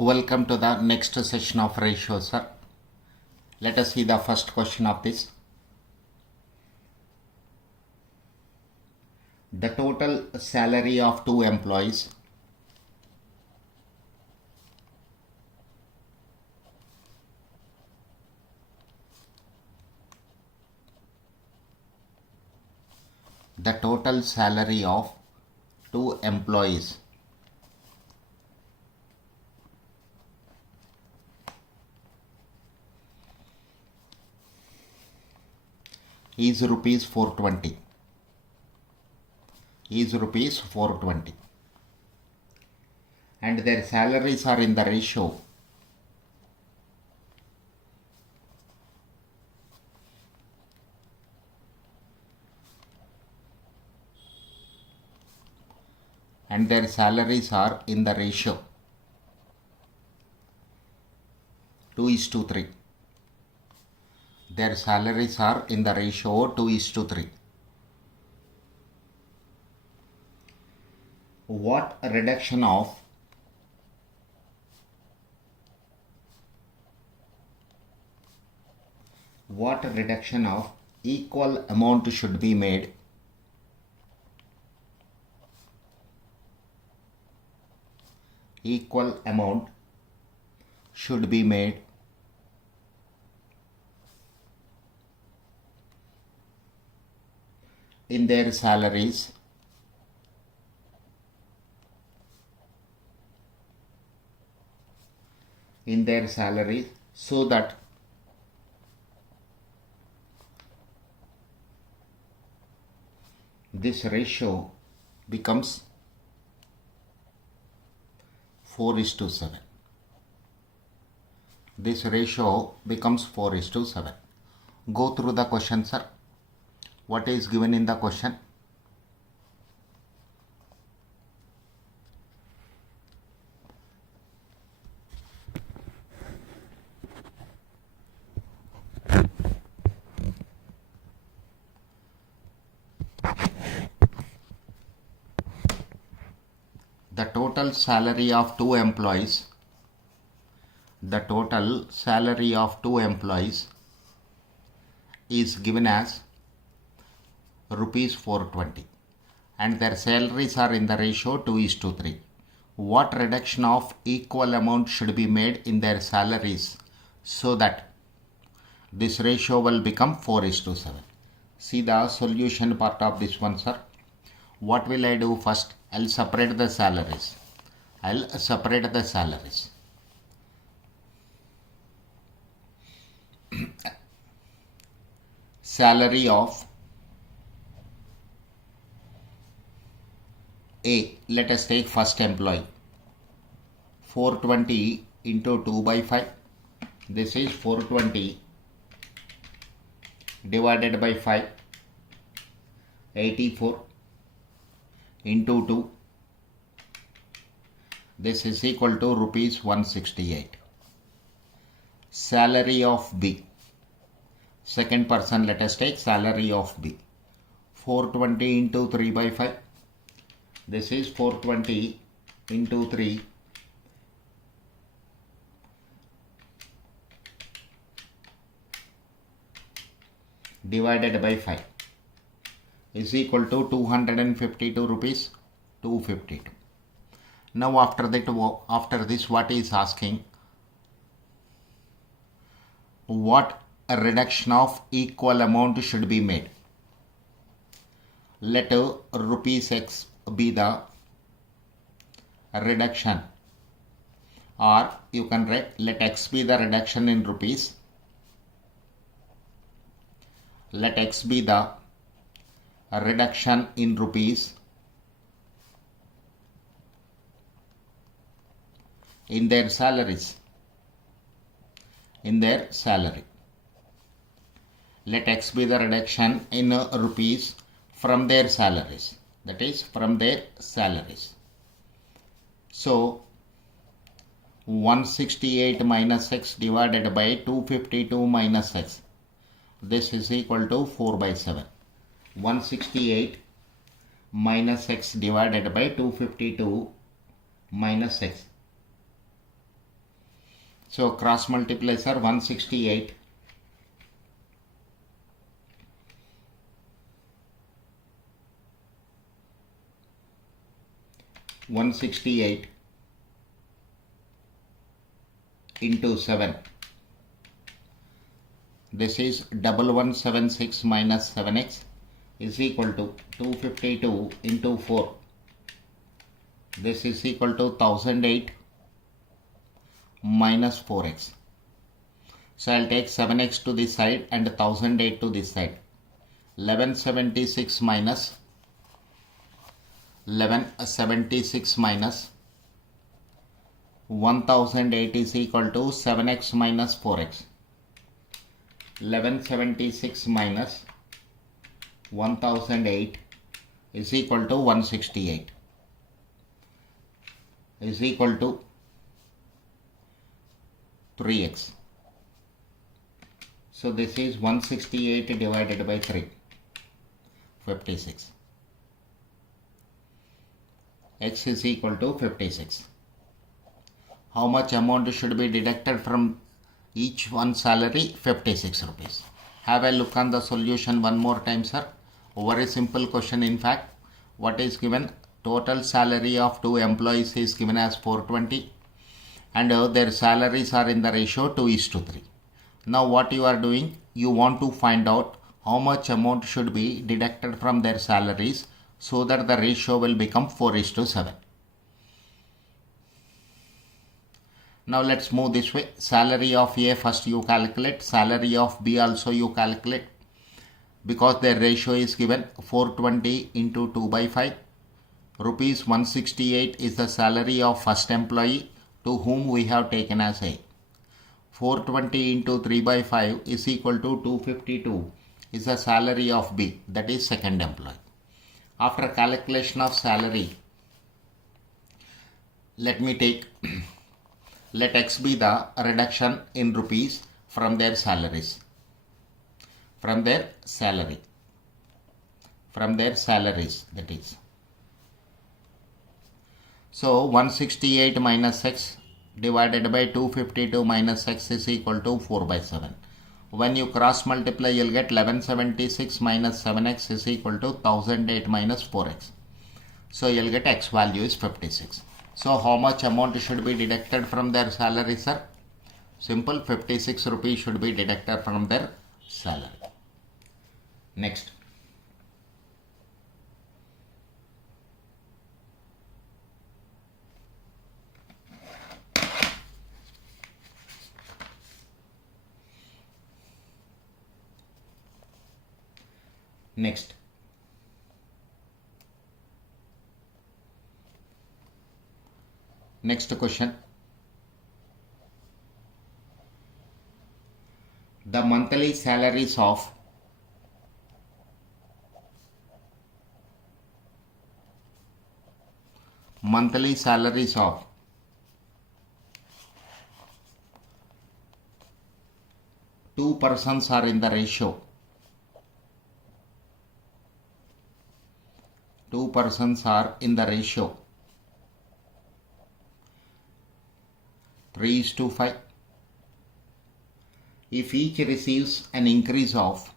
Welcome to the next session of ratio, sir. Let us see the first question of this. The total salary of two employees is rupees 420. And their salaries are in the ratio and their salaries are in the ratio 2:3. Their salaries are in the ratio 2:3. What reduction of equal amount should be made in their salaries so that this ratio becomes 4:7. This ratio becomes 4:7. Go through the question, sir. What is given in the question? The total salary of two employees is given as rupees 420 and their salaries are in the ratio 2:3. What reduction of equal amount should be made in their salaries so that this ratio will become 4:7? See the solution part of this one, sir. What will I do first? I'll separate the salaries. Salary of A, let us take first employee, 420 into 2/5. This is 420 divided by 5, 84 into 2. This is equal to rupees 168. Salary of B, second person, let us take salary of B, 420 into 3/5. This is 420 into 3 divided by 5 is equal to 252 rupees, 252. Now after this what is asking? What a reduction of equal amount should be made? Let rupees X be the reduction, or you can write let X be the reduction in rupees. Let X be the reduction in rupees in their salaries. Let X be the reduction in rupees from their salaries. That is from their salaries. So 168 minus X divided by 252 minus X. This is equal to 4/7. 168 minus X divided by 252 minus X. So cross multiply, sir. 168 168 into 7. This is 1176 minus 7x is equal to 252 into 4. This is equal to 1008 minus 4x. So I'll take 7x to this side and 1008 to this side. 1176 minus 1008 is equal to 7x minus 4x. 1176 minus 1008 is equal to 168 is equal to 3x. So this is 168 divided by 3, 56. X is equal to 56. How much amount should be deducted from each one salary? 56 rupees. Have a look on the solution one more time, sir. Very simple question. In fact, what is given? Total salary of two employees is given as 420 and their salaries are in the ratio 2:3. Now what you are doing? You want to find out how much amount should be deducted from their salaries so that the ratio will become 4:7. Now let's move this way. Salary of A first you calculate, salary of B also you calculate, because their ratio is given 420 into 2 by 5. Rupees 168 is the salary of first employee to whom we have taken as A. 420 into 3 by 5 is equal to 252 is the salary of B, that is second employee. After calculation of salary, let X be the reduction in rupees from their salaries. From their salaries, that is. So 168 minus x divided by 252 minus x is equal to 4 by 7. When you cross multiply, you'll get 1176 minus 7x is equal to 1008 minus 4x. So you'll get x value is 56. So how much amount should be deducted from their salary, sir? Simple, 56 rupees should be deducted from their salary. Next. Next. Next question. The monthly salaries of two persons are in the ratio. Two persons are in the ratio 3:5. If each receives an increase of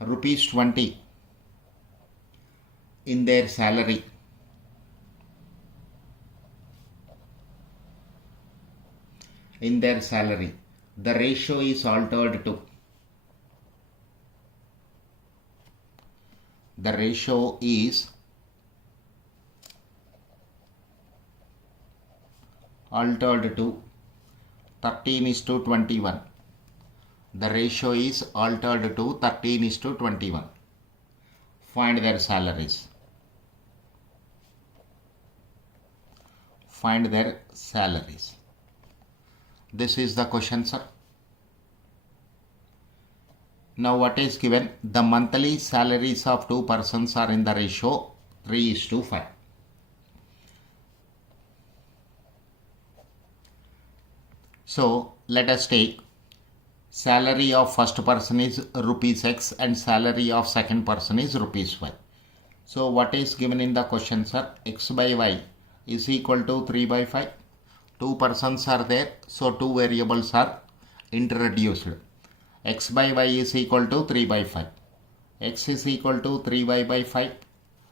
rupees 20 in their salary, the ratio is altered to the ratio is altered to 13:21. The ratio is altered to 13:21. Find their salaries. This is the question, sir. Now what is given? The monthly salaries of two persons are in the ratio 3:5. So let us take salary of first person is rupees X and salary of second person is rupees Y. So what is given in the question, sir? X by Y is equal to 3 by 5. Two persons are there, so two variables are introduced. X by Y is equal to 3 by 5. X is equal to 3y by 5.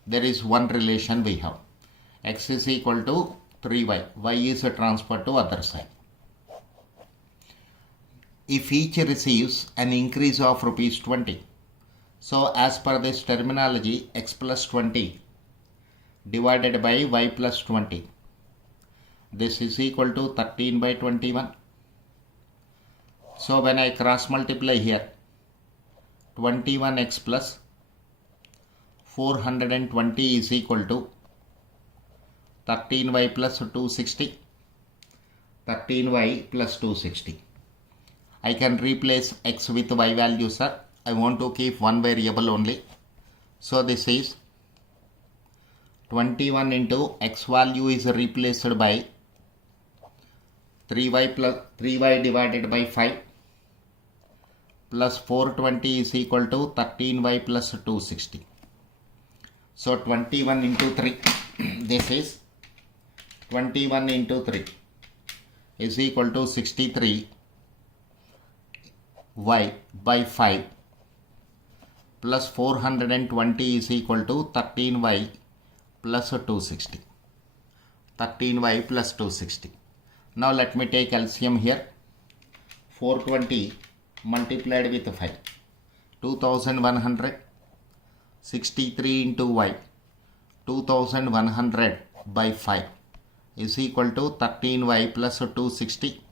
There is one relation we have. X is equal to 3y. Y is transferred to other side. If each receives an increase of rupees 20, so as per this terminology, x plus 20 divided by y plus 20, this is equal to 13 by 21. So when I cross multiply here, 21x plus 420 is equal to 13y plus 260. 13y plus 260. I can replace x with y value, sir. I want to keep one variable only. So this is 21 into x value is replaced by 3y divided by 5 plus 420 is equal to 13y plus 260. So 21 into 3, this is 21 into 3 is equal to 63 y by 5 plus 420 is equal to 13y plus 260. 13y plus 260. Now let me take LCM here. 420 multiplied with 5. 2100. 63 into y. 2100 by 5 is equal to 13y plus 260.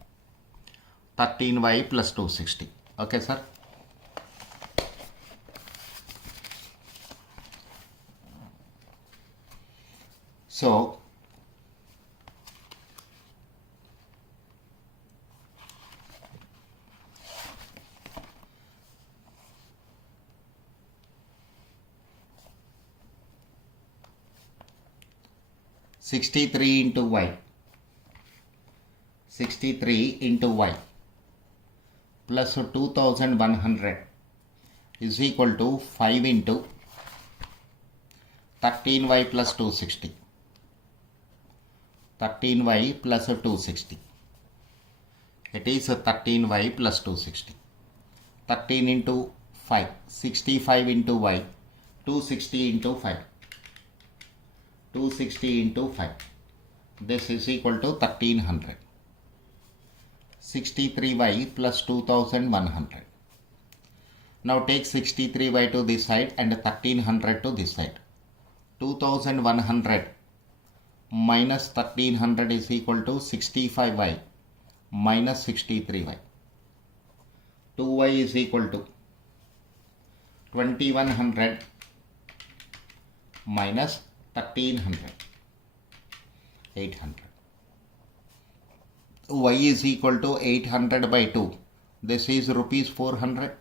13y plus 260. Okay, sir. So, (63 into y) 63 into y plus 2100 is equal to 5 into 13y plus 260. 13y plus 260. It is 13y plus 260. 13 into 5. 65 into y. 260 into 5. 260 into 5. This is equal to 1300. 63y plus 2100. Now take 63y to this side and 1300 to this side. 2100 minus 1300 is equal to 65y minus 63y. 2y is equal to 2100 minus 1300. 800. Y is equal to 800 by 2. This is rupees 400.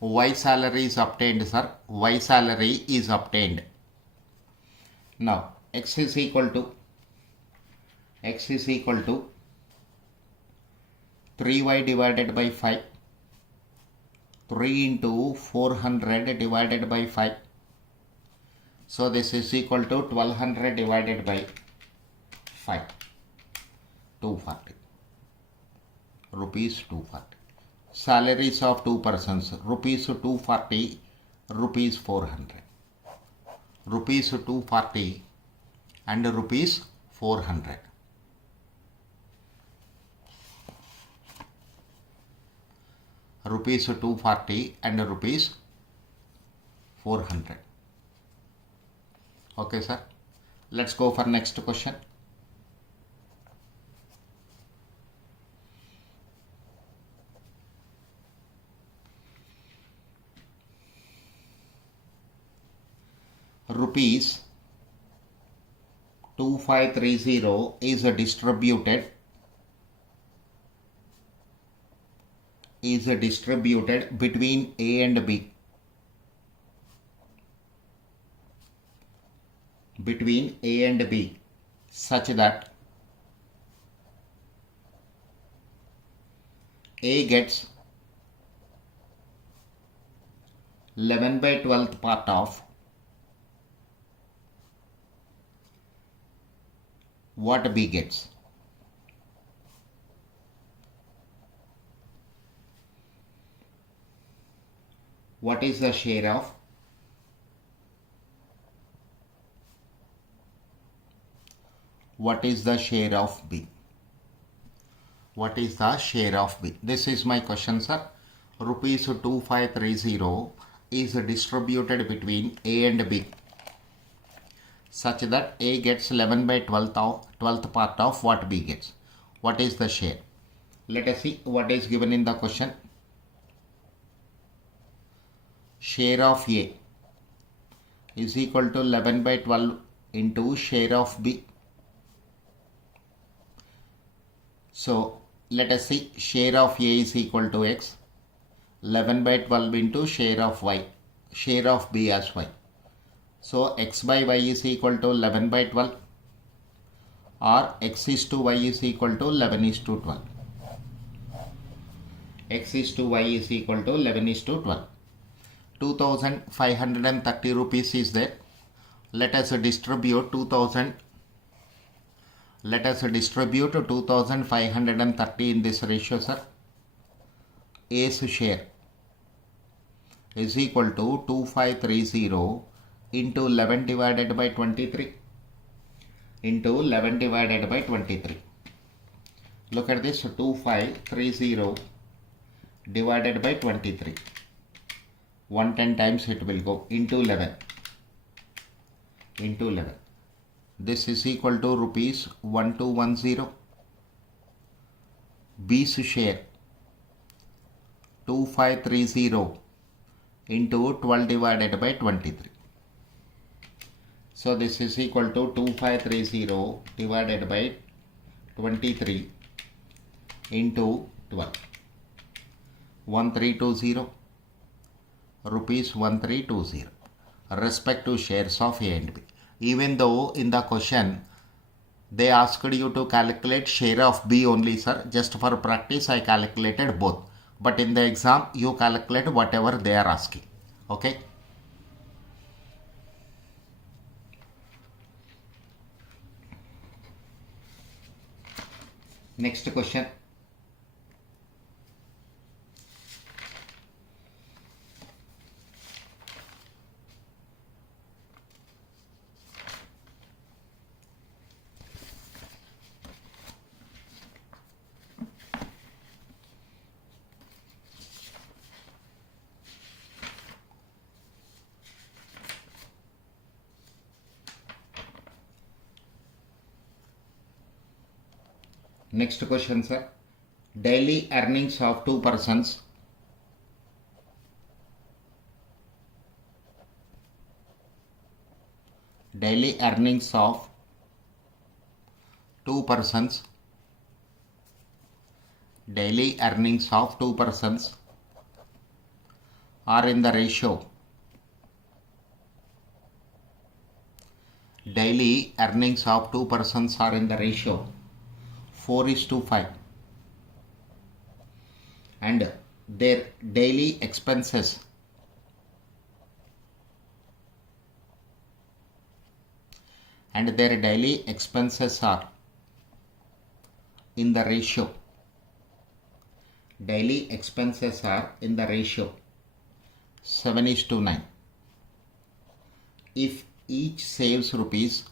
Y salary is obtained, sir. Y salary is obtained. Now x is equal to 3y divided by 5. 3 into 400 divided by 5. So this is equal to 1200 divided by 5. 240. Rupees 240. Salaries of two persons. Rupees 240. Rupees 400. Rupees 240 and rupees 400. Rupees 240 and rupees 400. Okay, sir. Let's go for next question. Rupees 2530 is distributed between A and B. Between A and B such that A gets 11/12th part of what B gets. What is the share of B? What is the share of B? This is my question, sir. Rupees 2530 is distributed between A and B such that A gets 11/12th part of what B gets. What is the share? Let us see what is given in the question. Share of A is equal to 11/12 into share of B. So let us see, share of A is equal to X, 11/12 into share of Y, share of B as Y. So X by Y is equal to 11/12, or X is to Y is equal to 11 is to 12. X is to Y is equal to 11 is to 12. 2530 rupees is there. Let us distribute 2530 in this ratio, sir. A's share is equal to 2530 into 11 divided by 23 into 11 divided by 23. Look at this, 2530 divided by 23. 110 times it will go into 11. This is equal to rupees 1210. B's share 2530 into 12 divided by 23. So this is equal to 2530 divided by 23 into 12. 1320 rupees 1320. Respective shares of A and B. Even though in the question they asked you to calculate share of B only, sir, just for practice I calculated both, but in the exam you calculate whatever they are asking. Okay. Next question. Next question, sir. Daily earnings of two persons. Daily earnings of two persons. Daily earnings of two persons are in the ratio. Daily earnings of two persons are in the ratio 4:5, and their daily expenses are in the ratio. Daily expenses are in the ratio 7:9. If each saves rupees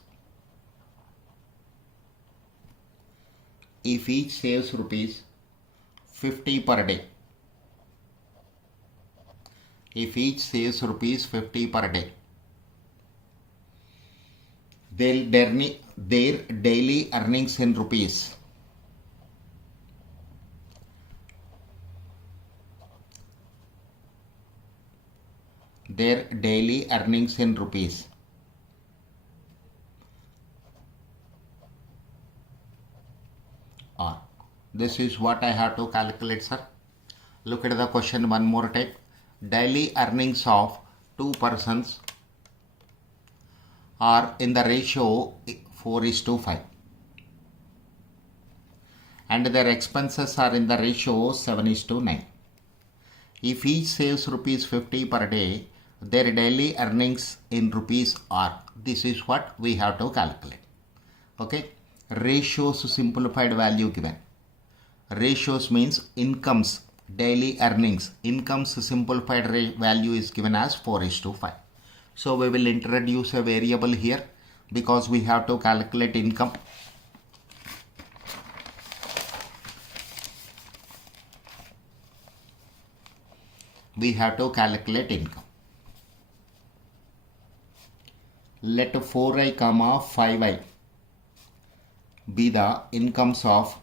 50 per day, their daily earnings in rupees are. This is what I have to calculate, sir. Look at the question one more time. Daily earnings of two persons are in the ratio 4:5, and their expenses are in the ratio 7:9. If each saves rupees 50 per day, their daily earnings in rupees are. This is what we have to calculate. Okay, ratios simplified value given. Ratios means incomes, daily earnings. Incomes simplified value is given as 4:5. So we will introduce a variable here because we have to calculate income. We have to calculate income. Let 4i comma 5i be the incomes of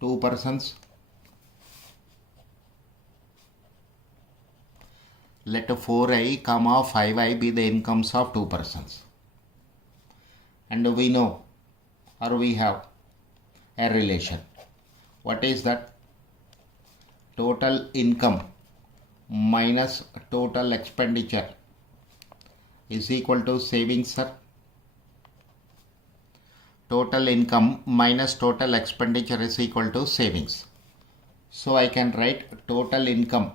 two persons. Let 4i comma 5i be the incomes of two persons. And we know, or we have a relation. What is that? Total income minus total expenditure is equal to savings, sir. Total income minus total expenditure is equal to savings. So I can write total income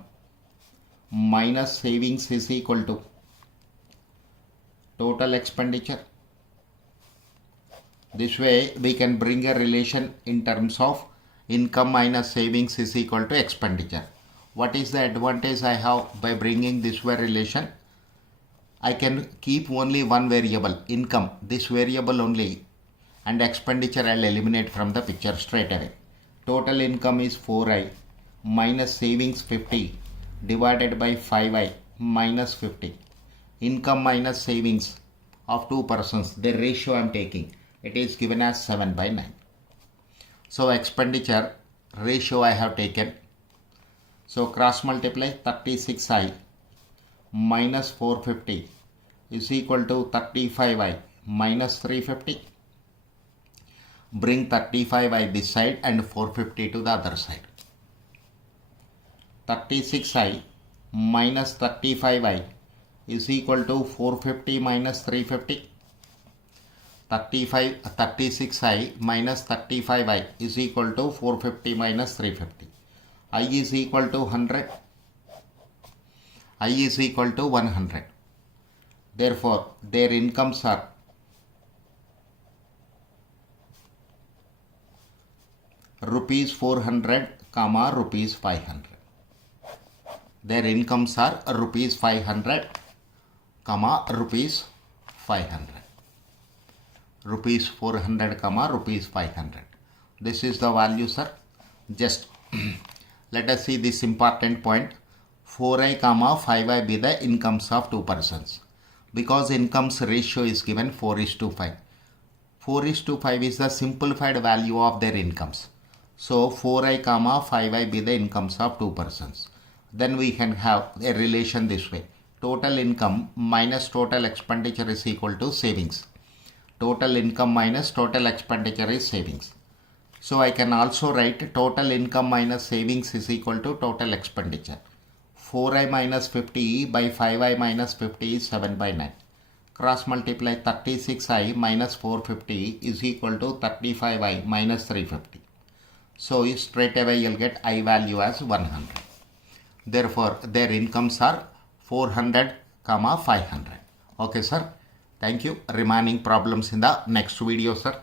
minus savings is equal to total expenditure. This way we can bring a relation in terms of income minus savings is equal to expenditure. What is the advantage I have by bringing this way relation? I can keep only one variable, income, this variable only, and expenditure I'll eliminate from the picture straight away. Total income is 4i minus savings 50 divided by 5i minus 50. Income minus savings of two persons, the ratio I am taking, it is given as 7/9. So expenditure ratio I have taken. So cross multiply 36i minus 450 is equal to 35i minus 350. Bring 35i this side and 450 to the other side. 36i minus 35i is equal to 450 minus 350. 36i minus 35i is equal to 450 minus 350. I is equal to 100. I is equal to 100. Therefore, their incomes are rupees 400 comma rupees 500. Their incomes are rupees 500 comma rupees 500. Rupees 400 comma rupees 500. This is the value, sir. Just let us see this important point. 4i comma 5i be the incomes of two persons. Because incomes ratio is given 4:5. 4:5 is the simplified value of their incomes. So 4i comma 5i be the incomes of two persons. Then we can have a relation this way. Total income minus total expenditure is equal to savings. Total income minus total expenditure is savings. So I can also write total income minus savings is equal to total expenditure. 4i minus 50 by 5i minus 50 is 7/9. Cross multiply 36i minus 450 is equal to 35i minus 350. So straight away you'll get I value as 100. Therefore, their incomes are 400 comma 500. Okay, sir. Thank you. Remaining problems in the next video, sir.